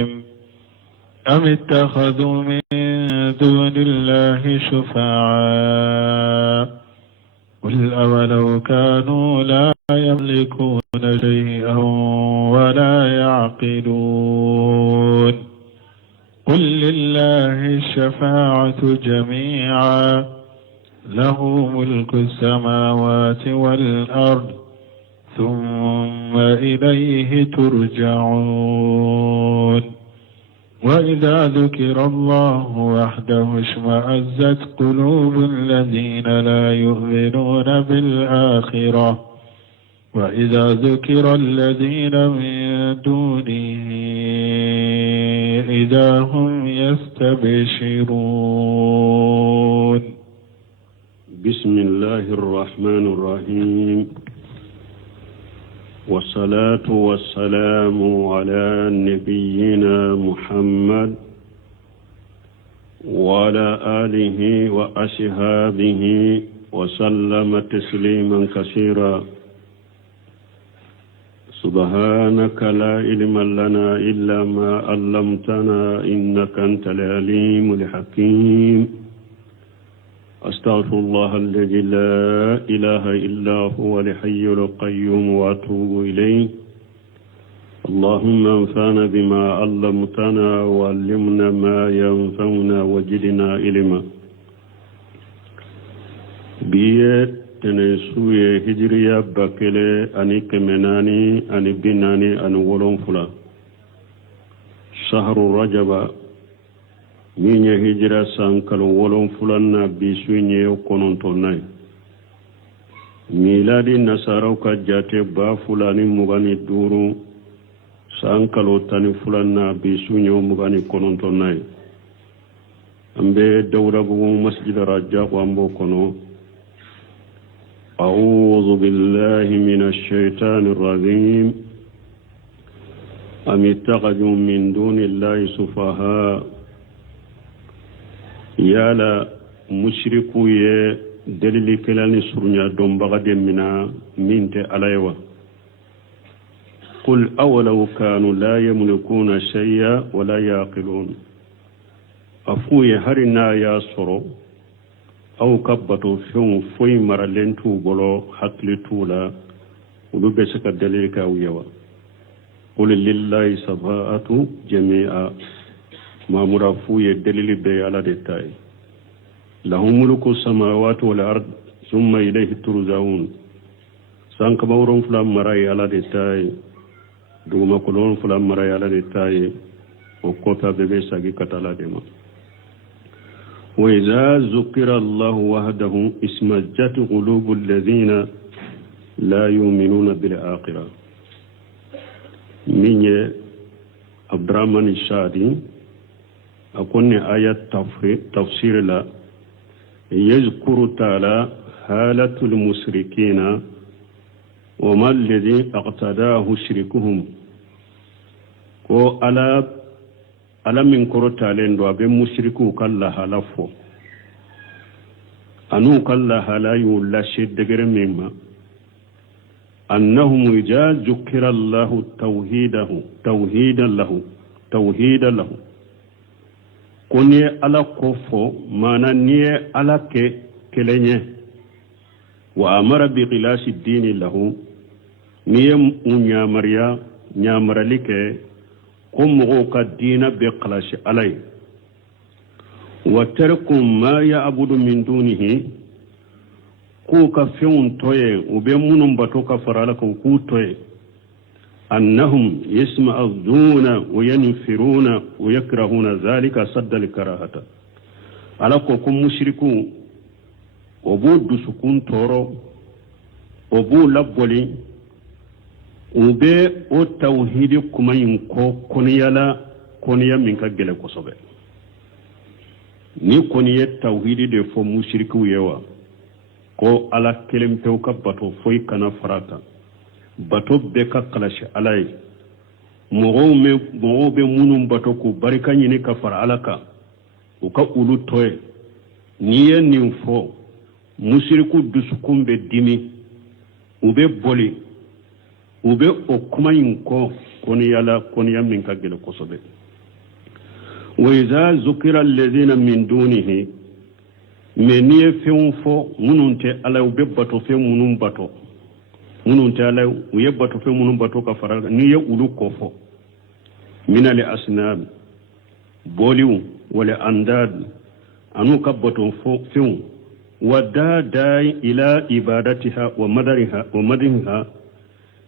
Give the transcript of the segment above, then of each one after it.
أم اتخذوا من دون الله شفعاء قل أولو كانوا لا يملكون شيئا ولا يعقلون قل لله الشفاعة جميعا له ملك السماوات والأرض ثم إليه ترجعون وإذا ذكر الله وحده اشمأزت قلوب الذين لا يؤمنون بالآخرة وإذا ذكر الذين من دونه إذا هم يستبشرون. بسم الله الرحمن الرحيم والصلاة والسلام على نبينا محمد وعلى آله وأصحابه وسلم تسليما كثيرا. سبحانك لا علم لنا إلا ما علمتنا إنك أنت العليم الحكيم. أستغفر الله الذي لا إله إلا هو الحي القيوم وأتوب إليه. اللهم انفعنا بما علمتنا وعلمنا ما ينفعنا وزدنا علما. بيت تنسوي هجريا بكلي أني كمناني أني بناني أني ولون فلا شهر رجب min ya hijira sankalo wolon fulanna bisunye konontonai miladi nasarau ka jate ba fulani mugani duru sankalo tani fulanna bisunye mugani konontonai ambe dawra bugu masjid rajja ko ambo kono. أعوذ بالله من الشيطان الرجيم أم اتخذوا من دون الله سفهاء yala mushriku ye dalili kelani surunya don bagade mina minte alaywa qul awlaw kanu la yamlikuna shay'a wa la yaqilun afu ye harina ya soro aw kabbato fon foy maralentu bolo haklitu la ulu besaka dalil ka wiyawa qul lillahi sab'atu jami'a mamura fuye dalili be ala detay lahum mulku samawati wal ard thumma ilayhi turja'un sanka bawron fulam maray ala detay duma kolon fulam maray ala detay o kota bebe sagi katala dema wa idha zukira Allah wahdahu ismajjat qulubul ladhina la yu'minuna bil akhirah. minye Abdurrahman Shadi أكون آية تفسير لا يذكر تعالى حالة المشركين وما الذي اقتداه شركهم ko ala min korota lendo abe mushriku kalla halafo anu kalla halayu la shedegere mimma annahum idza zukira Allah tawhidan lahu koni ala kofo mana niye ala ke kelenye wa amara bi qilasi dini lahu niye unyamariya nyamaralike kumgo ka dina bi qalashi alay wa tarkum ma ya'budu min dunihi ku ka fiun toye ube munum batoka farala ko ku toye أنهم يسمعون وينفرون ويكرهون ذلك صد الكراهة على كوكم مشركون وبود سكون تورو وبو لبولي وبي او توحيد كما ينكو كونيا منك جل كوسوبه ni koniye tawhidi de fo mushriku yewa ko ala kelem tew ka bato foy kana farata bato be ka kalashi alay mogo be munum bato ko barika nyini ka fara alaka o ka ulu toy niye nin fo mushriku dusukumbe dimi ube boli ube o kuma yinko koniya min ka gele kosobe wa iza zukira alladhina min dunihi men ni feŋ fo munun te ala u be bato feŋ munun bato munun te ala u ye bato feŋ munun bato ka fara ni ye ulu ko fo min al asnam boliw wala andad anu ka bato fo feŋ wadda ila ibadatiha wa madariha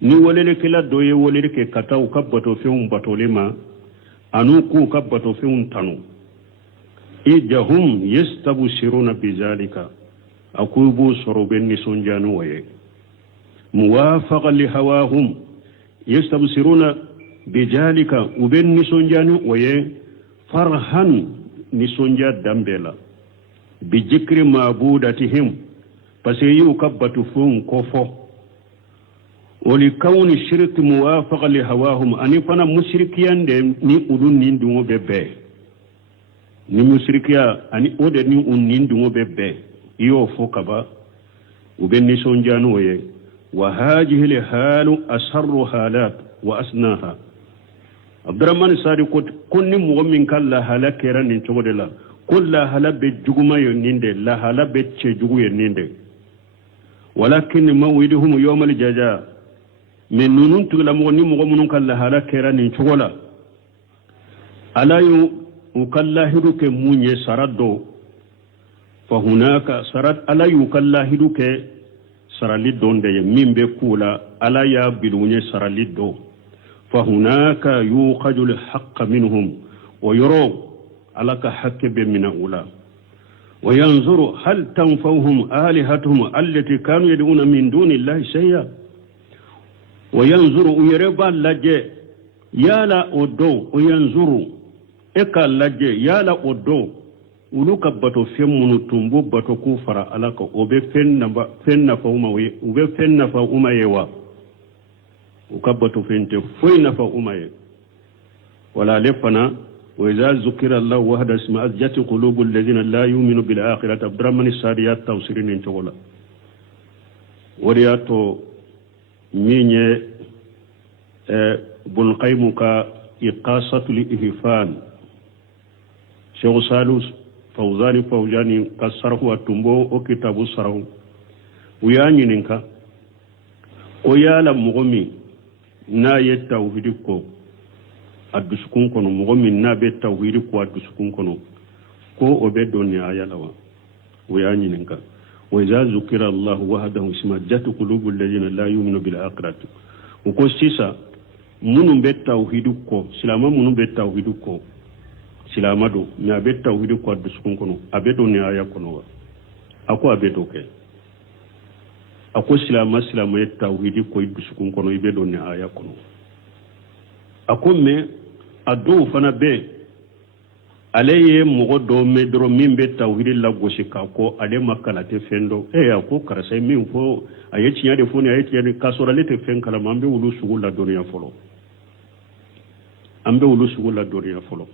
ni wolele kila doye wolele ke kata u ka bato feŋ batolema anu ku ka bato feŋ tanu idahum yastabshiruna bizalika akubu soroben ni sonjanu waye muwafaqa li hawahum yastabshiruna bizalika uben ni sonjanu waye farhan ni sonja dambela bijikri mabudatihim paseyu kabatu fun kofo wali kauni shirk muwafaqa li hawahum ani fana mushrikiyan de ni udun ni dungo bebe ni mushrikiya ani ode ni unnin dungo bebe iyo fo kaba ubenni sonjanu waye wa hadhihi al halu asharru halat wa asnaha abdurrahman sadiq kunni mu'min kala halakera nin tobodela kulla halabe juguma yoninde la halabe che jugu yoninde walakin mawiduhum yawm al jaza min nunun tugla mo ni mo munun kala halakera nin togola alayu ukallahidu ke munye sarado fa hunaka sarat alayu kallahidu ke saralido ndeye mimbe kula ala ya bilunye saralido fa hunaka yuqadu al haqq minhum wa yuru alaka hakke be mina ula wa yanzuru hal tanfa'uhum alihatuhum allati kanu yad'una min dunillahi shay'a wa yanzuru yarba laje yala odo wa yanzuru eka laje yala odo uluka bato femunu tumbu bato ku fara alaka obe fenna fa umawe ube fenna fa umayewa ukabato fente foina fa umaye wala lefana وإذا ذكر الله وحده اسم أزجت قلوب الذين لا يؤمنوا بالآخرة أبدرمن الساريات توسيرين انتولا ورياتو ميني بن قيمك إقاصة الإهفان شيخ سالوس فوزاني فوجاني كسره وتنبو وكتاب سره وياني ننكا ويالا مغمي نا يتوهدكو adusukun kono mogo min na be tawhidi ko adusukun kono ko obe donni ayalawa wa yanyininka wa iza zukira Allah wahdahu ismajat qulubul ladina la yu'minu bil akhirati ko sisa munum be tawhidi ko silama munum be tawhidi ko silama do na be tawhidi ko adusukun kono abe donni aya kono wa ako abe do ke ako silama ye tawhidi ko adusukun kono ibe donni aya kono ako me ado fana be aleye mogo do me dro min be tawhid la goshi ka ko ale makala te fendo ako karasay min fo ayeti nyade fo ni ayeti yani kasorale te fen kala mambe wulu sugul la doniya folo ambe wulu sugul la doniya folo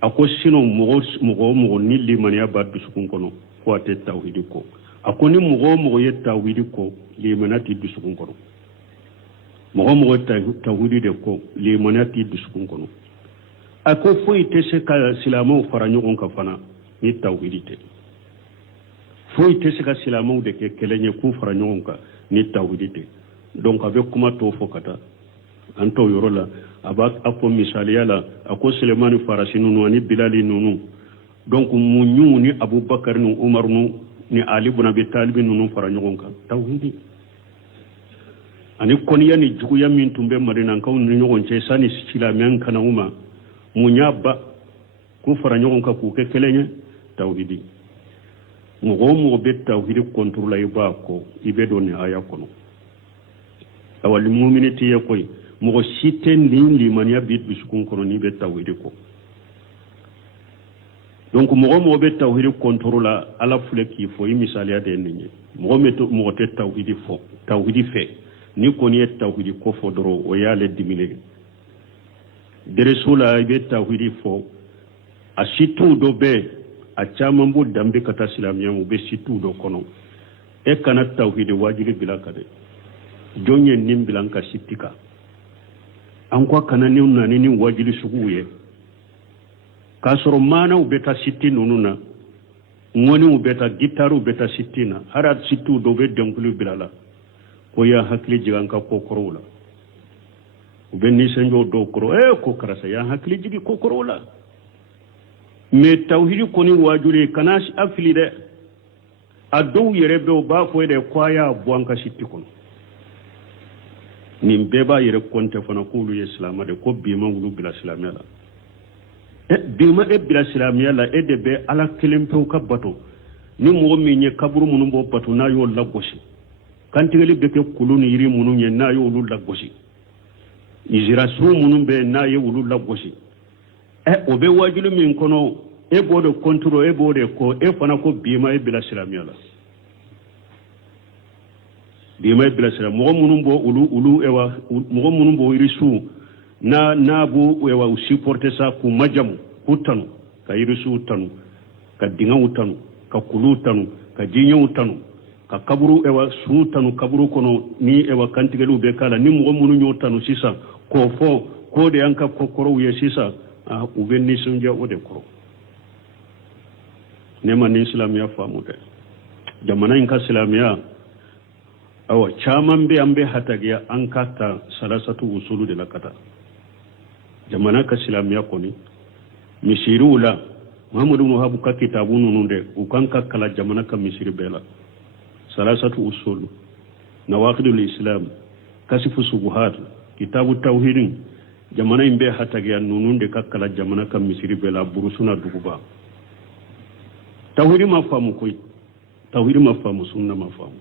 ako sino mogo ni limaniya ba dusukun kono ko ate tawhid ko ako ni mogo ye tawhid ko limanati dusukun kono mogo tawhidi de ko le manati dusukun kono ako foyi tese ka silamo fara nyogon ka fana ni tawhidi te foyi tese ka silamo de ke kelenye ku fara nyogon ka ni tawhidi te donc avec kuma to fokata anto yorola aba apo misaliyala ako Sulemani farasi nunu ni Bilali nunu donc munyu ni Abubakar ni Umar ni Ali ibn Abi Talib nunu fara nyogon ka tawhidi ani koniya ni juguya min tumbe madina kaw ni nyogon ce sani silamian kana uma munyaba ku fara nyogon ka ku ke kelenye tawhidi mo be tawhidi kontrola iba ko ibe do ni aya kono awal mu'minati yakoy mo siten li mania bit bisukun kono ni be tawhidi ko donc mo be tawhidi kontrola ala fuleki fo yi misaliya de ni mo te tawhidi fo tawhidi fe ni koni ye tawhidi ko fo doro o yale dimile dere sula be tawhidi fo a situ do be a chaman bu dambe kata silamiya mu be situ do kono e kana tawhidi wajiri bilaka de jonye nim bilanka sitika an ko kana ni nani ni wajili suguye kasoro mana ubeta sitti nununa ngoni ubeta gitaru ubeta sittina harat sittu do be denkulu bilala ko ya hakli jigan ka ko korola ubenni senjo do koro ko karasa ya hakli jigi ko korola me tawhidi koni wajuli kana afili de adu yerebe o ba ko de kwaya buanka sitti kono nin beba yere konte fana kulu islam de ko bima wulu bila islamiyala bima bila islamiyala de be ala kelempe ka bato ni mo mi nye kaburu munu bo bato na yo lagoshi kantigeli be ke kuluni yiri munu nye na yo wulu lagoshi izira su munu be na yo wulu lagoshi o be wajulu min kono bodo control bodo ko fana ko bima bila islamiyala bima bila islam mo munum bo ulu ewa mo munum bo irisu na bu ewa supporter sa ku majamu utanu ka irisu utanu ka dinga utanu ka kulu utanu ka jinya utanu ka kaburu ewa su utanu kaburu kono ni ewa kantigelu be kala ni mo munu nyotanu sisa ko fo ko de anka kokoro ye sisa ubenni sunja ode koro nema ni islamiya famude jamana inka islamiya awa chaman be ambe hatagiya an kata salasatu usulu de lakata jamana ka islamiya koni misirula muhammadu muhabu ka kitabu nunde ukanka kala jamana ka misiri bela salasatu usulu nawaqidul islam kasifu subuhat kitabu tauhidin jamana imbe hatagiya nununde ka kala jamana ka misiri bela burusuna duguba tauhidi mafamu koy tauhidi mafamu sunna mafamu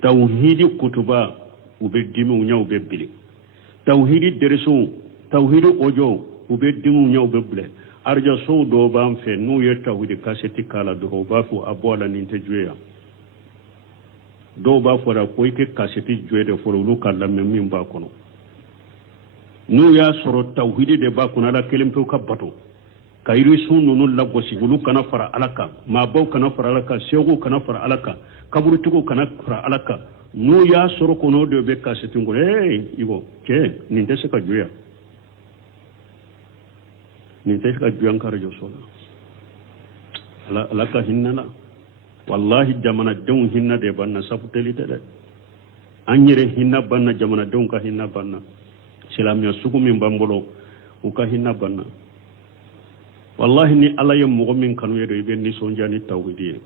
tauhidi kutuba ube dimu nya ube bili tauhidi dereso tauhidi ojo ube dimu nya ube bile arja so do ban fe nu ye tauhidi kaseti kala do ba fu abola ninte juya do ba fora ko ke kaseti juye de foro lu kala min ba kono nu ya soro tauhidi de ba kuna la kelimpe ka bato kayri sunu nu lagosi gulu kana fara alaka ma baw kana fara alaka sego kana fara alaka kaburu tugo kana fara alaka nu ya soro kono de be kaseti ngore ibo ke ninte se ka juya ninte se ka juya ngara jo sola alaka hinnana wallahi jamana don hinna de banna saputeli de anyere hinna banna jamana don ka hinna banna silamiya sugumi mbambolo uka hinna banna wallahi ni ala ye mogo min kanu ye do ibe ni sonja ni tawhidi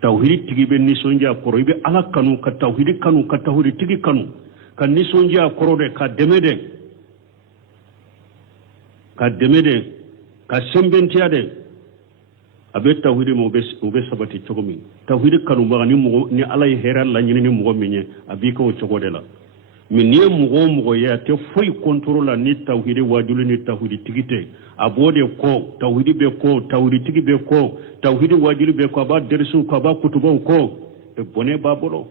tawhidi tigi be ni sonja koro ibe ala kanu ka tawhidi tigi kanu ka ni sonja koro de ka demede ka sembentiya de abe tawhidi mo be sabati chogomi tawhidi kanu ba ni mogo ni ala ye heral la nyini ni mogo minye abi ko chogode la min ni mogo ya te foi contrôle ni tawhidi wajulu ni tawhidi tigite abode ko tawhidi be ko tawhidi tigi be ko tawhidi wajulu be ko ba dersu ko ba kutubo ko e bone babolo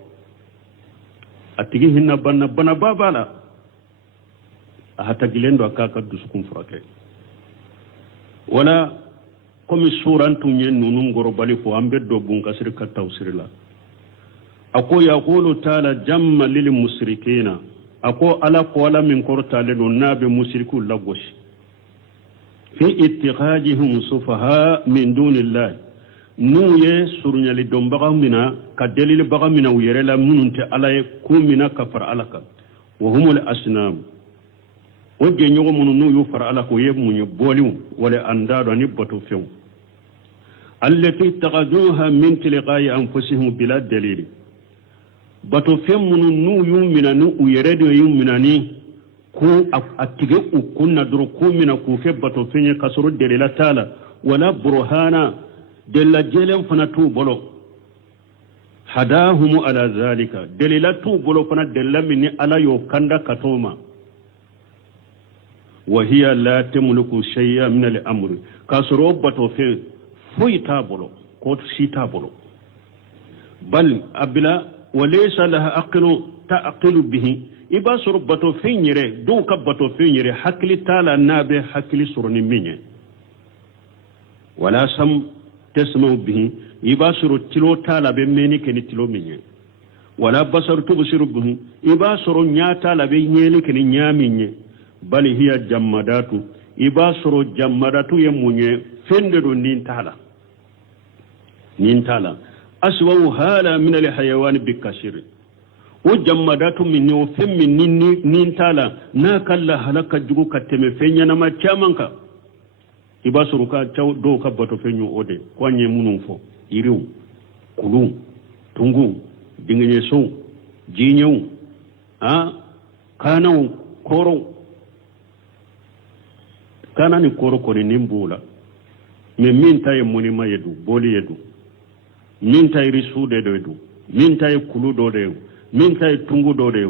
atigi hinna banna babala hata gilendo akaka dusukun furake wala komi surantu nyen nunun goro bali ko ambe do bun kasir ka tawsirla ako yaqulu ta'ala jamma lil musrikina ako ala ko wala min korta le do nabe musriku lagoshi fi ittikhajihim sufaha min dunillah nuye surunyali dombaga mina ka dalil baga mina uyerela mununte alaye kumina kafar alaka wa humul asnam wajje nyogo munu nuyu far alako yemunye boliu wala andado ni boto few allati taqaduha min tilqa'i anfusihim bila dalil bato few munu nuyu mina nu uyeredo yuminani ko atige ukunna duro ko mina ko fe bato fenye kasoro delila tala wala burhana della jelen fana tu bolo hadahum ala zalika delila tu bolo fana della minni ala yo kanda katoma wa hiya la tamliku shay'an min al-amr kasoro bato fe fuita bolo ko sita bolo bal abla walaysa laha aqlu ta'qilu bihi iba soro bato fenyere do ka bato fenyere hakli tala nabe hakli surni minye wala sam tasmu bihi iba soro tilo tala be meni ken tilo minye wala basar tubsiru bihi iba soro nyata la be nyeli ken nyaminye bal hiya jammadatu iba soro jammadatu ye munye fende do nintala aswa hala min al hayawan bikashir o jammadatu min o femmi nintala na kala halaka jugu kateme fenya na machamanka iba soro ka chaw do ka bato fenyu ode kwanye munun fo iriu kulu tungu dingenye so jinyu kana koro kana ni koro koni nimbula me min tay moni mayedu boli yedu min tay risude do min tay kulu do de min tay tungu do de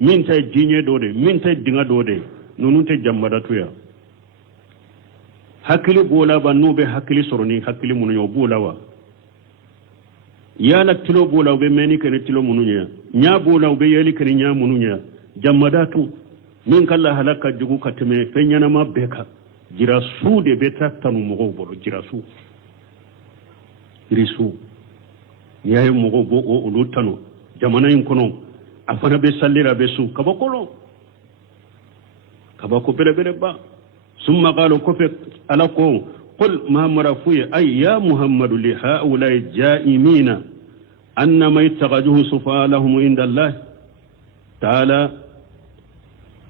min tay jinye do de min tay dinga do de nunun te jammada tuya hakili bola banube hakili soroni hakili munu yo bola wa yala tilo bola be meni kene tilo mununya nya bola be yeli kene nya mununya jammadatu min kala halaka jugu kateme fenyana mabeka jira su de beta tanu mogo bolo jira su irisu yaay mogo bo o lutano jamana yin kono afana be sallira be su kabakolo kabako bere ba summa qalu kofe alako قل ما مرفوي أي يا محمد لهؤلاء الجائمين أنما اتخذوه صفاء لهم عند الله تعالى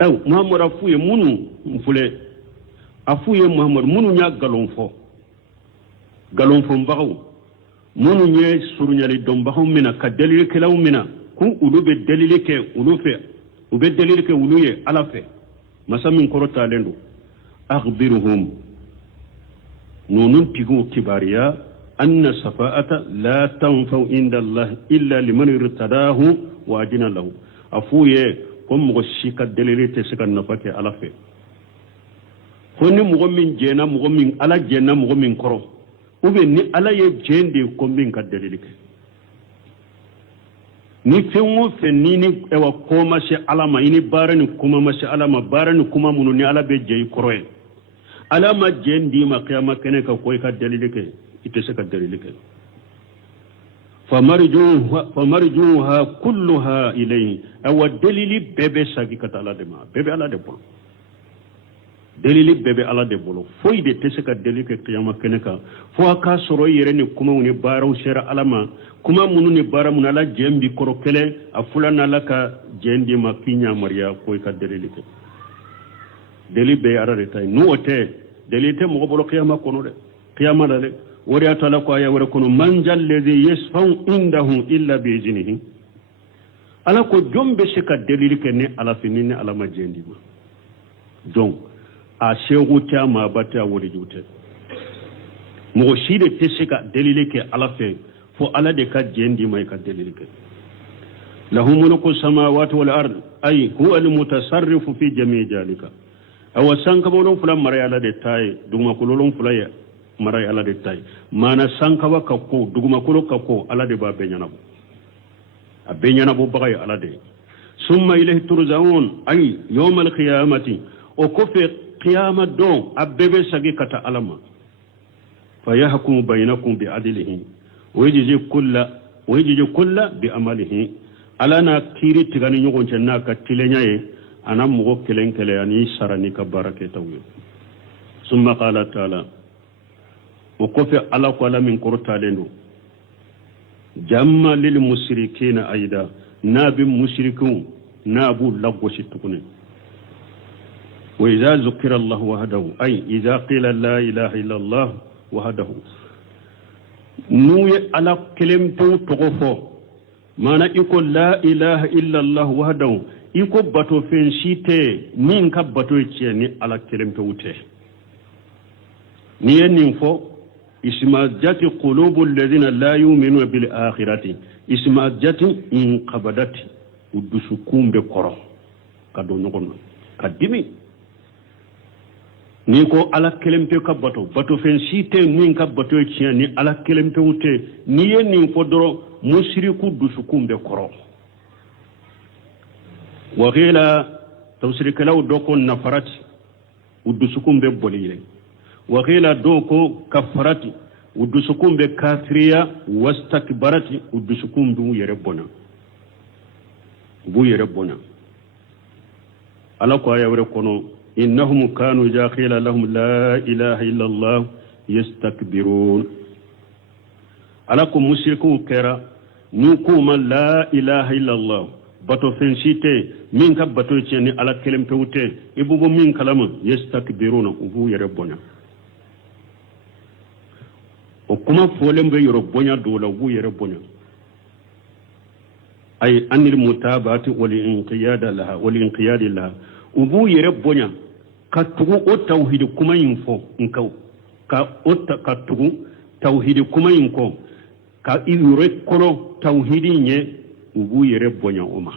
أو ما مرفوي منو مفلي أفوي محمد منو نيا غالون فو مبغو منو نيا سرنيا لدوم بغو منا كدليل كلاو منا كون أولو بدليل كي أولو في وبدليل كي أولو يه على في مسا من كورتا لندو أخبرهم نون تيغو كباريا أن الصفاءة لا تنفع عند الله إلا لمن ارتداه وأذن له أفويه كم مغشيك الدليل تسكى النفاك على فيه هوني مغمين جينا مغمين على جينا مغمين كرو وبني على يجين دي كمين كالدليل ni fenwo fenini ewa koma she alama ini barani kuma mashe alama barani kuma mununi ala be jey koroye alama jendi ma qiyama kene ka koy ka dalile ke itese ka dalile ke famarjuha kulluha ilayhi aw dalili bebe sagi kata ala de ma bebe ala de bolo dalili bebe ala de bolo foy de tese ka dalile ke qiyama kene ka fo ka soro yere ni kuma woni baraw shera alama kuma munu ni bara mun ala jembi koro kele afulana laka jendi ma kinya mariya koy ka dalile ke deli be arare tay nuote deli te mo bolo qiyama kono de qiyama dale wori atala ko ya wori kono manjal ladhi yasfau indahu illa bi ijnihi ala ko jombe se ka deli ke ne ala finine ala majendi ma donc a shehu tama bata wori jute mo shide te se ka deli ke ala fe fo ala de ka jendi mai ka deli ke lahu mulku samawati wal ard ay huwa al mutasarrifu fi jami' jalika awa sanka bolon fula mara ala de tay duguma kololon fula ya mara ala de tay mana sanka wa ka ko duguma kolo ka ko ala de ba benyana bo a benyana bo bagay ala de summa ilayhi turzaun ay yawm al qiyamati o ko fe qiyama don abebe sagi kata alama fa yahkumu bainakum bi adlihi wa yajzi kullu bi amalihi alana kiri tigani nyogon cenna ka tilenyaye أنا مغوكلين كلياني سرني كبارك توي ثم قال تعالى وقف على قال من قرطالين جمع للمشركين أيضا ناب مشركون ناب لغوش التقنين وإذا ذكر الله وحده أي إذا قيل لا إله إلا الله وحده نوي على كلمته تغفو معنى يقول لا إله إلا الله وحده iko bato fen shite nin ka bato ce ni ala kelemto wute ni yen fo isma jati qulubul ladina la yu'minuna bil akhirati isma jati in qabadati udusukumbe koro kado nyokono kadimi ni ko ala kelemto ka bato fen shite nin ka bato ce ni ala kelemto wute ni yen fo doro mushriku dusukumbe koro وغيلا توسرك لو دوكو نفرت ودسكم ببوليله وغيلا دوكو كفرت ودسكم بكافريا واستكبرت ودسكم دو يربنا bu yere bonya ala ko ayawre kono innahum kanu idha qila lahum la ilaha illa allah yastakbirun ala ko mushriku kera nu kuma la ilaha illa allah bato fensite min ka bato ceni ala kelem pewte ibugo min kalama yastakbiruna ubu yere bonya o kuma folem be yoro bonya do la ubu yere bonya ay anil mutabati wal inqiyad laha ubu yere bonya ka tugu o tauhid kuma info nkaw ka tugu tauhid kuma inko ka yure kono tauhidi nye ubu yere bonya oma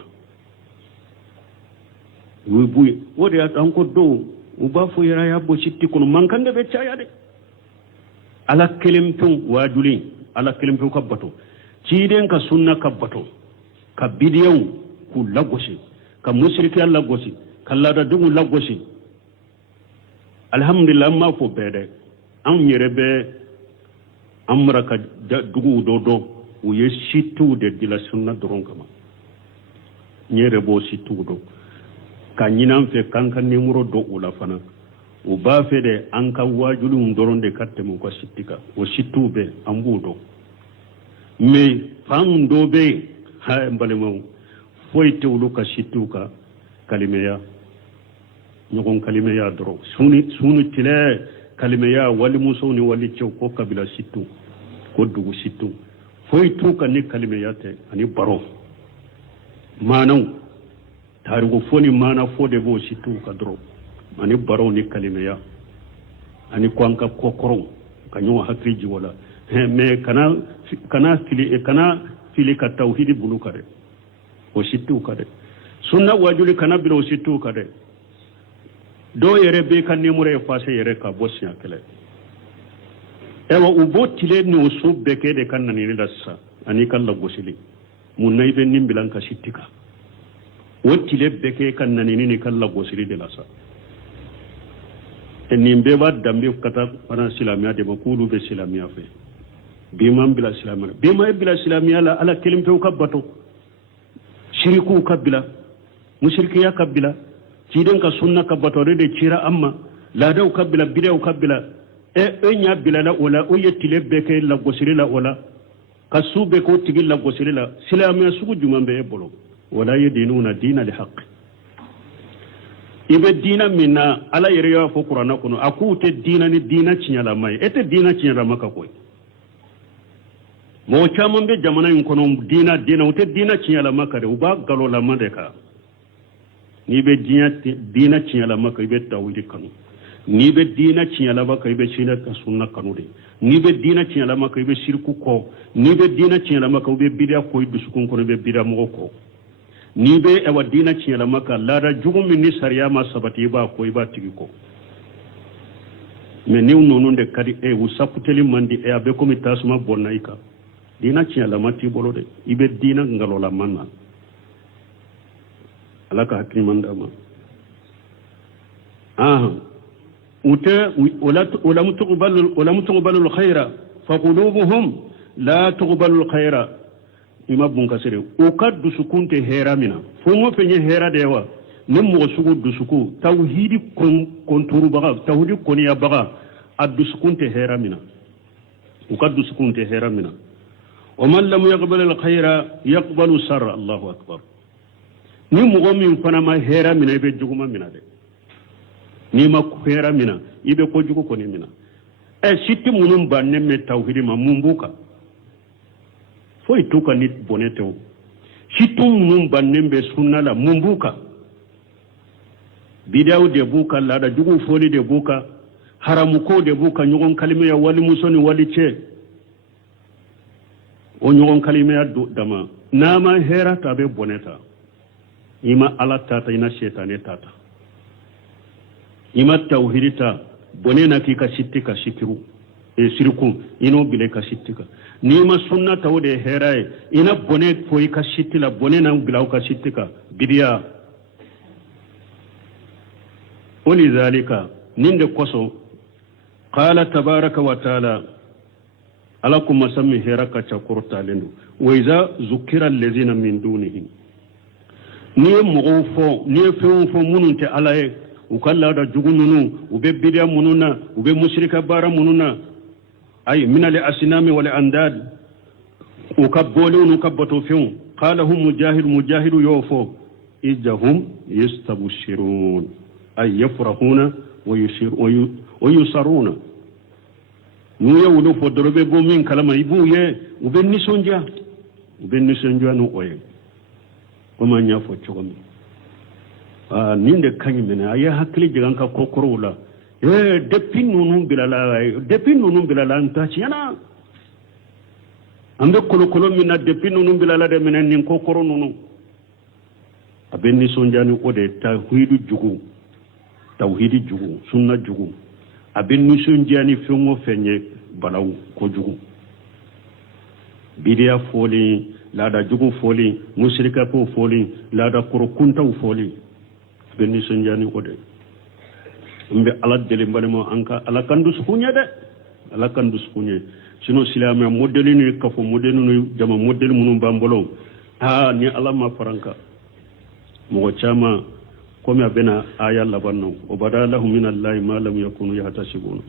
ubu wode atanko do uba fo yera ya bo citti kono mankande be caya de ala kelimtun wajuli ala kelimtun kabbato ciden ka sunna kabbato ka bidiyaw ku lagosi ka mushriki lagosi ka lada dugu lagosi alhamdulillah ma fo bede am yere be amra ka dugu dodo u ye situ de dila sunna doron kama nyere bo situ do ka nyinam fe kanka numero do ula fana u ba fe de an ka wajulu doron de katte mo ko sittika o situ be ambudo me fam do be ha mbale mo foyte ulu ka situ ka kalimeya nyogon kalimeya doro sunu tile kalimeya wali musoni wali cew ko kabila situ ko dugu situ foytu ka ni kalimeya te ani baro manaw tarigo foni mana fode bo situ ka doro ani baro ni kalimeya ani kwanka kokoro kanyo hakriji wala me kana fili ka tauhidi bulu kare o situ kare sunna wajuli kana bilo situ kare do yere be kan nemure fase yere ka bosnya kele ewa ubotile no subbe kede kan nani lassa ani kan la gosili mun nay be nimbilan ka sittika wotile be ke kan nani ni kan la gosili de lassa enimbe ba dambe kata pana silamiya de makulu be silamiya fe bimam bila silamiya bima bila silamiya la ala kelim fe kabbato shiriku kabila mushrikiya kabila ciden ka sunna kabbato de cira amma la daw kabila bidaw kabila nya bila la wala o yettile be ke la gosiri la wala kasube ko tigil la gosiri la silamiya sugu jumambe e bolo wala yadinuna dina li haqq ibe dina minna ala yeriya fo qur'ana kuno akute dina ni dina cinyala mai ete dina cinyala maka koy mo chama be jamana yin kono dina ute dina cinyala maka de uba galo la mande ka ni be dina cinyala maka ibe tawhid kanu ni be dina cinyala maka ibe cina ka sunna kanu de ni be dina cinyala maka ibe shirku ko ni be dina cinyala maka ibe bidia ko idu sukun ko be bidia mo ko ni be ewa dina cinyala maka lada jugum ni sariya ma sabati ba ko iba tigi ko me ni nonu de kadi usaputeli mandi abe ko mi tasuma bonaika dina cinyala mati bolo de ibe dina ngalola manna alaka hakki mandama ولم تقبل الخير فقلوبهم لا تقبل الخير ima bun kasere o ka dusukun te hera mina fongo fenye hera dewa nem mo sugu dusuku tauhidi konturu baga tauhidi koniya baga adusukun te hera mina o ka dusukun te hera mina wa man lam yaqbal al khayra yaqbalu sarra Allahu akbar ni mo min fana ma hera mina be juguma mina de ni ma hera mina ibe ko jugu koni mina sitti munum banne me tauhidi ma mumbuka foi tuka nit boneteo situm num bannembe sunna la mumbuka bidaw de buka la da jugu foli de buka haramu ko de buka nyogon kalime ya wali musoni wali che o nyogon kalime ya dama nama hera tabe boneta ima ala tata ina shetane tata ima tauhidita bonena kika sittika shikiru sirku ino bile ka sittika ni ma sunna tawde heraye ina bone foyi ka sittila bone na bilaw ka sittika bidiya ولذلك نند قصو قال تبارك وتعالى ألكم مسمي هركة شكرتا لندو وإذا ذكر الذين من دونهم ni mo fo ni fo mununte alaye ukalla da jugununu ube bidia mununa ube mushrika bara mununa ay min al asnami wal andad ukabbolun ukabatu fiun qala hum mujahid yawfu idahum yastabshirun ay yafrahuna wa yusaruna nu yawlu fo dorobe bo min kalama ibuye ube nisonja no oye kuma nya fo chogomi ninde kanyi mena aya hakili jiganka kokorula depuis nunu bilala anta chiyana ambe kolokolo mina depuis nunu bilala de mena nin kokoro nunu abenni sonjani ode tawhidi jugu sunna jugu abenni sonjani fengo fenye balaw ko jugu bidiya foli lada jugu foli mushrika ko foli lada korokunta foli benni sonjani ode mbe ala dele mbalemo anka ala kandu sukunya sino silama modeli ni kafo modeli ni jama modeli munum bambolo ni ala ma faranka mo chama komi abena aya labanno o badalahu min allahi ma lam yakunu yahtasibun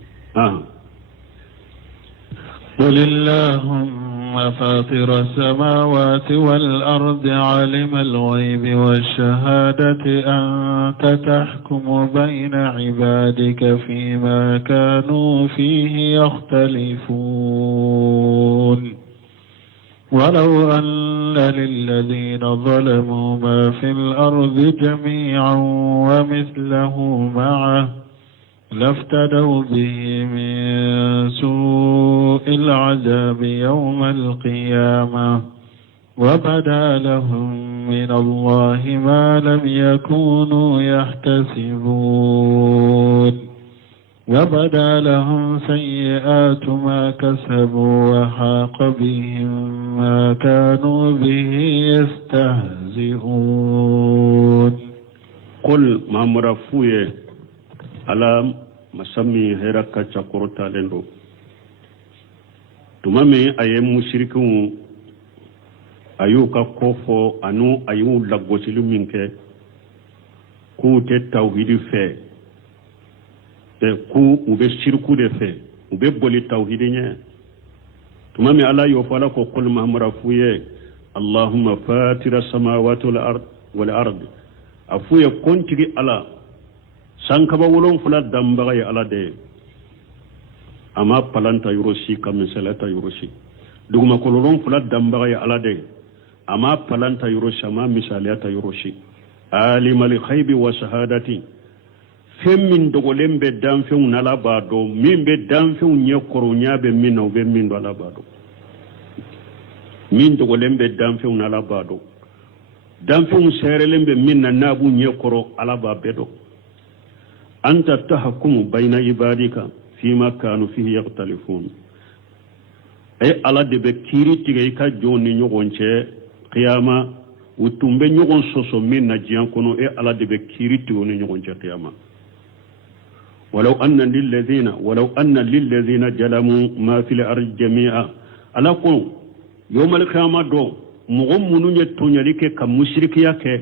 قل اللهم فاطر السماوات والأرض عالم الغيب والشهادة أنت تحكم بين عبادك فيما كانوا فيه يختلفون ولو أن للذين ظلموا ما في الأرض جميعا ومثله معه لافتدوا به من سوء العذاب يوم القيامة وبدا لهم من الله ما لم يكونوا يحتسبون وبدا لهم سيئات ما كسبوا وحاق بهم ما كانوا به يستهزئون قل ما مرفوه على مسمي هركا چاكورتا لندو tumame aye mushrikun ayuka kofo anu ayu lagosilu minke ku te tawhidi fe te ku ube shirku de fe ube boli tawhidi nye tumame ala yo fala ko qul mahmara fuye allahumma fatira samawati wal ard afuye kontigi ala sankaba wolon fula dambaga ya ala de ama palanta yuroshi kamisalata yuroshi duguma kololon fula dambaga ya ala de ama palanta yuroshi ama misalata yuroshi alimul ghaibi wa shahadati femmin dogolembe damfeun nala bado mimbe damfeun nyekoro nyabe minno be mindo ala bado min dogolembe damfeun nala bado damfeun serelembe minna nabu nyekoro ala babedo anta tahkumu bayna ibadika fima kanu fihi yaqtalifun ay ala de be kiri tigay ka joni nyogonche qiyama utumbe nyogon soso min na jian kono e ala de be kiri tigoni nyogonche qiyama walau anna lil ladhina jalamu ma fil ardi jami'a ala ko yawmal qiyama do mugum mununye tonyalike ka mushrikiya ke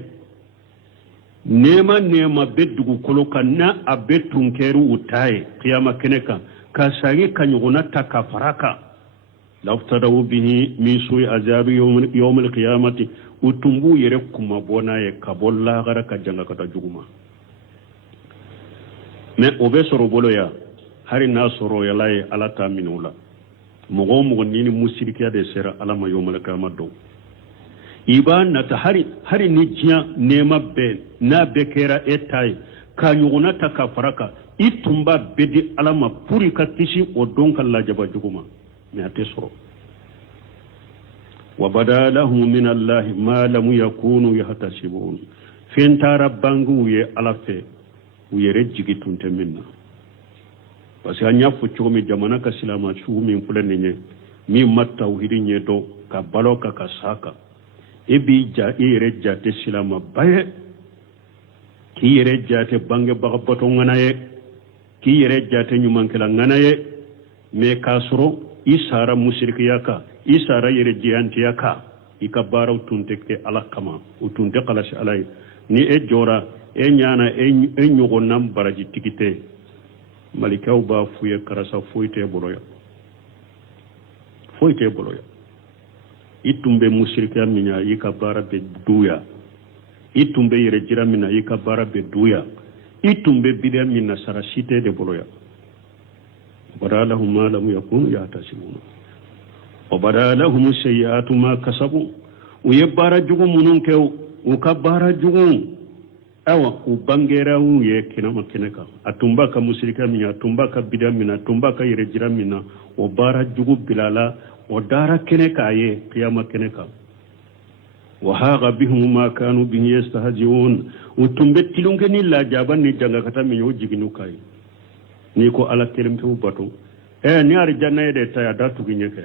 nema beddugu koloka na abetun keru utaye qiyama keneka ka sagi kanyuguna takafaraka laftadawu bihi min su'i azabi yawm al-qiyamati utumbu yere kuma bona ye kabolla gara ka janga kata juguma me obe soro bolo ya hari na soro ya lay ala ta minula mugo nini musirikiya de sera ala ma yawm al-qiyamati iba na ta hari ni jiya nema be na bekera etai ka nyuguna ta kafaraka itumba bedi alama puri ka kisi o donka la jaba juguma me atesoro wa badalahu min allah ma lam yakunu yahtasibun fentara bangu ye alafe uyere jigitunte minna parce anya fu chomi jamana ka silama chu min fulani nye mi matta uhiri nye do ka baloka ka saka ebi ja ire jate silama baye ki yere jate bange bagabato nganaye ki yere jate nyumankela nganaye me kasro isara mushrikiyaka isara yere jiantiyaka ikabara utunte ke ala kama utunte kalashi alai ni e jora e nyana e nyugo nam baraji tikite malikaw ba fuye karasa foyte boloya itumbe mushrika minya ikabara be duya itumbe yere jira mina ikabara be duya itumbe bidia mina sarashite de boloya badalahum ma lam yakunu yahtasibun wa badalahum sayyi'atu ma kasabu uyabara jugu munun ke ukabara jugu awa ubangera uye kinama kineka atumba ka mushrika minya atumba ka bidia mina atumba ka yere jira mina o bara jugu bilala o dara kineka ye qiyama kineka wa haqa bihum ma kanu bihi yastahzi'un utumbe tilunge ni la jaban ni janga kata mi yo jiginu kai ni ko ala kelim to bato ni ar janna yede taya datu ginyeke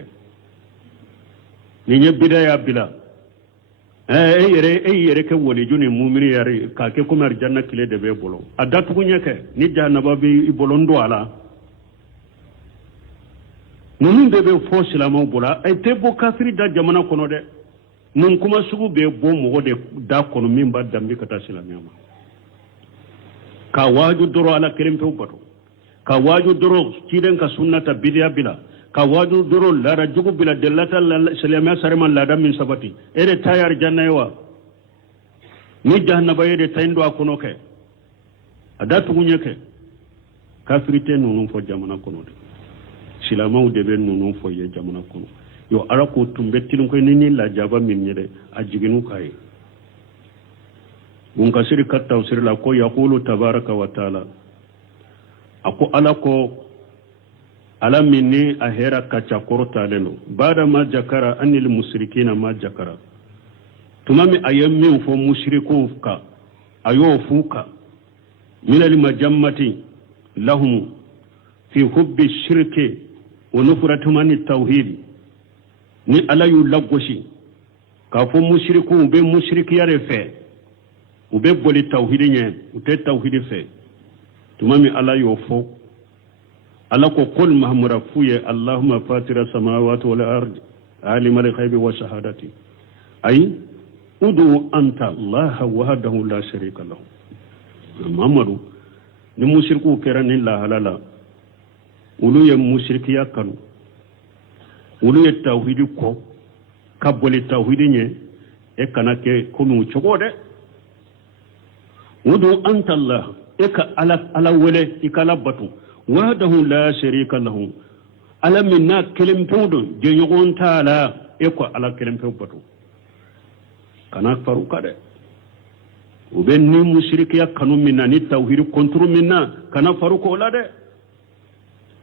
ni nyebida ya bila yere ke woli juni mu'mini yare ka ke ko mar janna kile de be bolo adatu ginyeke ni jannaba bi bolo ndo ala nunu de be fo silama bola ay te bo kafiri da jamana kono de nun kuma sugu be bo mo de da kono min ba dambi kata silamiya ma ka waju doro ala kerim to bato ka waju doro kiden ka sunnata bidia bila ka waju doro lara jugu bila delata silamiya sarman lada min sabati ere tayar jannawa ni jahannaba yede tayndo akono ke adatu gunyeke kafirite nunu fo jamana kono de silamaw de be nunu fo ye jamana kono yo ara ko tumbe tilun ko ni la jaba min nyede ajiginu kai gun kasiri katta usiri la ko yaqulu tabaraka wa taala ako ala ko ala minni ahera kacha korta leno bada ma jakara anil musrikina ma jakara tumami ayammi fo mushriku ka ayo fuka min al majammati lahum fi hubbi shirki wa nufratu man tauhid ni ala yu lagoshi ka fo mushriku be mushriki yare fe ube boli tawhidi nye ute tawhidi fe tumami ala yu fo ala ko qul mahmura fuye allahumma fatira samawati wal ardi alim al ghaibi wa shahadati ay udu anta allah wahdahu la sharika lahu muhammadu ni mushriku kerani la halala ulu ye mushrikiya kanu ulu ye tawhidi ko kaboli tawhidi nye e kanake komi chogode udu anta allah eka ala wele ikala batu wahdahu la sharika lahu ala minna kelim todo je yogon taala eko ala kelim batu kana faru kade uben ni mushrikiya kanu minna ni tawhidi kontro minna kana faru ko lade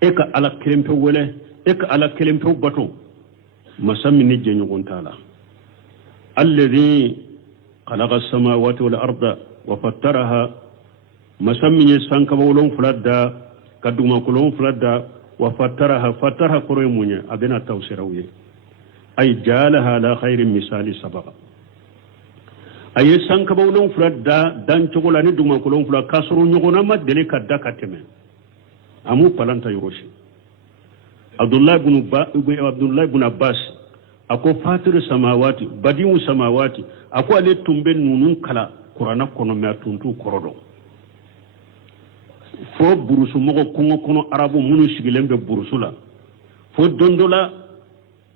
eka ala kelim wele eka ala kelim batu مسمى نجي نقول تعالى الذي خلق السماوات والأرض وفطرها مسمى يسانك بولون فلدا كدوما كلون فلدا وفطرها كريمونيا أبنا توسيروي أي جالها على خير مثال سبق أي سانك بولون فلدا دان تقولاني دوما كلون فلدا كسرون يغنى ما دلك الدكا تمن أمو بلانتا يروشي Abdullah ibn Abbas ako fatir samawati badiu samawati ako ale tumbe nunun kala qur'ana kono me tuntu korodo fo burusu mogo kono arabu munu sigilembe burusula fo dondola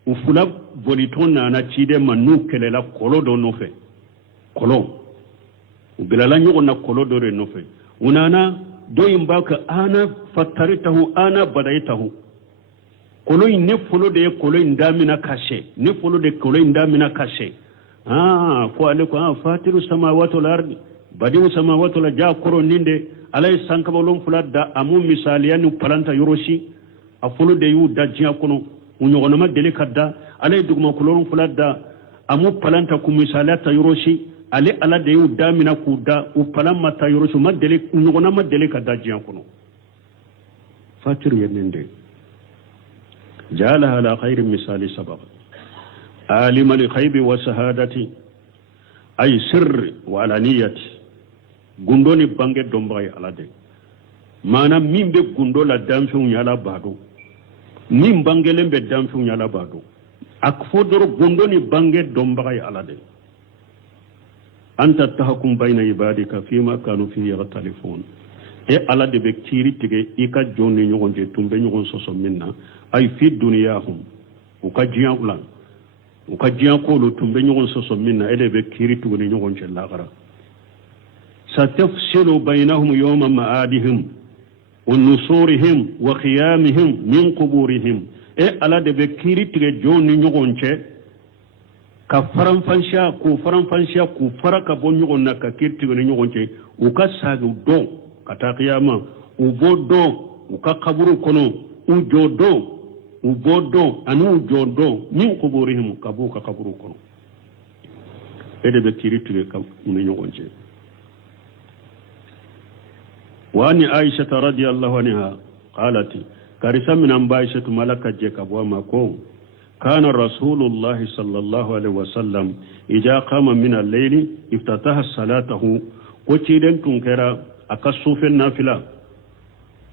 ufula bolitona na chide manu kelela kolodo nofe kolo ubilala nyogo na kolodo re nofe unana doyimbaka ana fataritahu ana badaitahu kolo ne folo de kolo ndamina kashe ne folo de kolo ndamina kashe ko ale ko fatiru samawati wal ardi badiu samawati wal ja koro ninde alay sankabalon fulada amu misaliyan palanta yoroshi a folo de yu dajja kono unyogona ma dele kadda alay duguma kolon fulada amu palanta ku misalata yoroshi ale ala de yu damina kuda u palamma ta yoroshi ma dele unyogona ma dele kadda jiya kono fatiru yenende جعلها على خير مثال سبق عالم الغيب والشهادة أي سر وعلانية غندوني بانجي دومباي على دي مانا مين بي غندو لا دامفون يالا بادو مين بانجي لم بي دامفون يالا بادو akfodoro gondoni bange dombagay alade anta tahkum bayna ibadika fima kanu fihi yakhtalifun e alade be kiri tige ika jonni nyogonde tumbe nyogon soso minna ay fi dunyahum ukajiya ulan ukajiya ko lo tumbe nyogon soso minna ede be kiri tugoni nyogon ce lagara satafsilu bainahum yawma ma'adihim wa nusurihim wa qiyamihim min quburihim e alade be kiri tige jonni nyogon ce ka faranfansha ko faraka bon nyogon na ka kiri tige nyogon ce uka sagu do kata qiyama ubodo uka kaburu kono ujodo ubodo anu jodo min quburihim kabuka kaburu kono ede be kirituge kam ni nyogonje wa ani aisha radhiyallahu anha qalat karisa min ambaisha malaka je kabwa mako kana rasulullah sallallahu alaihi wasallam idha qama min al-layl iftataha salatahu ko ciden tunkera akasufen nafila